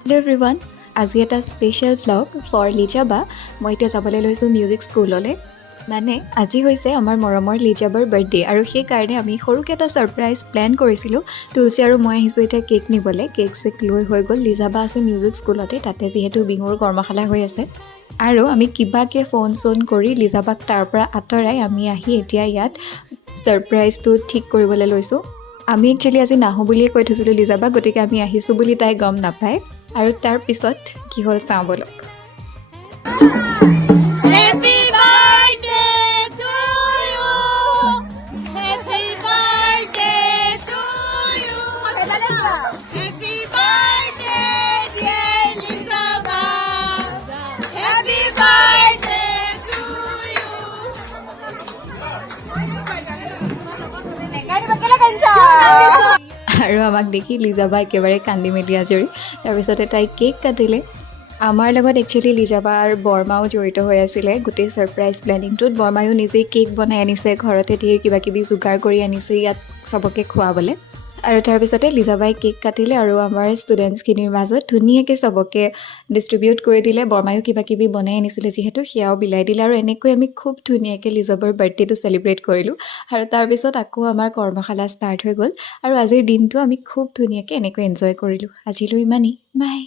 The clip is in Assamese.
হেল্ল' এভৰিৱান, আজি এটা স্পেচিয়েল ভ্লগ ফৰ লিজাবা। মই এতিয়া যাবলৈ লৈছোঁ মিউজিক স্কুললৈ। মানে আজি হৈছে আমাৰ মৰমৰ লিজাবাৰ বাৰ্থডে আৰু সেইকাৰণে আমি সৰুকৈ এটা ছাৰপ্ৰাইজ প্লেন কৰিছিলোঁ। তুলসী আৰু মই আহিছোঁ এতিয়া কেক নিবলৈ। কেক চেক লৈ হৈ গ'ল। লিজাবা আছে মিউজিক স্কুলতে, তাতে যিহেতু বিহুৰ কৰ্মশালা হৈ আছে। আৰু আমি কিবাকৈ ফোন চোন কৰি লিজাবাক তাৰ পৰা আঁতৰাই আমি আহি এতিয়া ইয়াত ছাৰপ্ৰাইজটো ঠিক কৰিবলৈ লৈছোঁ। আমি একচুৱেলি আজি নাহোঁ বুলিয়ে কৈ থৈছিলোঁ লিজাবাক, গতিকে আমি আহিছোঁ বুলি তাই গম নাপায়। আৰু তাৰ পিছত কি হ'ল চাওঁ বলক। Happy birthday to you. Happy birthday to you. Happy birthday, dear Lizaba. Happy birthday to you. আৰু আমাক দেখি লিজাবা একেবাৰে কান্দি মেলি আজৰি। তাৰপিছতে তাই কেক কাটিলে। আমাৰ লগত একচুৱেলি লিজাবাৰ বৰমাও জড়িত হৈ আছিলে গোটেই ছাৰপ্ৰাইজ প্লেনিংটোত। বৰমায়ো নিজেই কেক বনাই আনিছে, ঘৰতে ধেৰ কিবাকিবি যোগাৰ কৰি আনিছে ইয়াত চবকে খুৱাবলৈ। আৰু তাৰপিছতে লিজাবাই কেক কাটিলে আৰু আমাৰ ষ্টুডেণ্টছখিনিৰ মাজত ধুনীয়াকৈ চবকে ডিষ্ট্ৰিবিউট কৰি দিলে। বৰমায়ো কিবাকিবি বনাই আনিছিলে যিহেতু সেয়াও বিলাই দিলে। আৰু এনেকৈ আমি খুব ধুনীয়াকৈ লিজাবাৰ বাৰ্থডেটো চেলিব্ৰেট কৰিলোঁ। আৰু তাৰপিছত আকৌ আমাৰ কৰ্মশালা ষ্টাৰ্ট হৈ গ'ল। আৰু আজিৰ দিনটো আমি খুব ধুনীয়াকৈ এনেকৈ এনজয় কৰিলোঁ। আজিলৈ ইমানেই, বাই।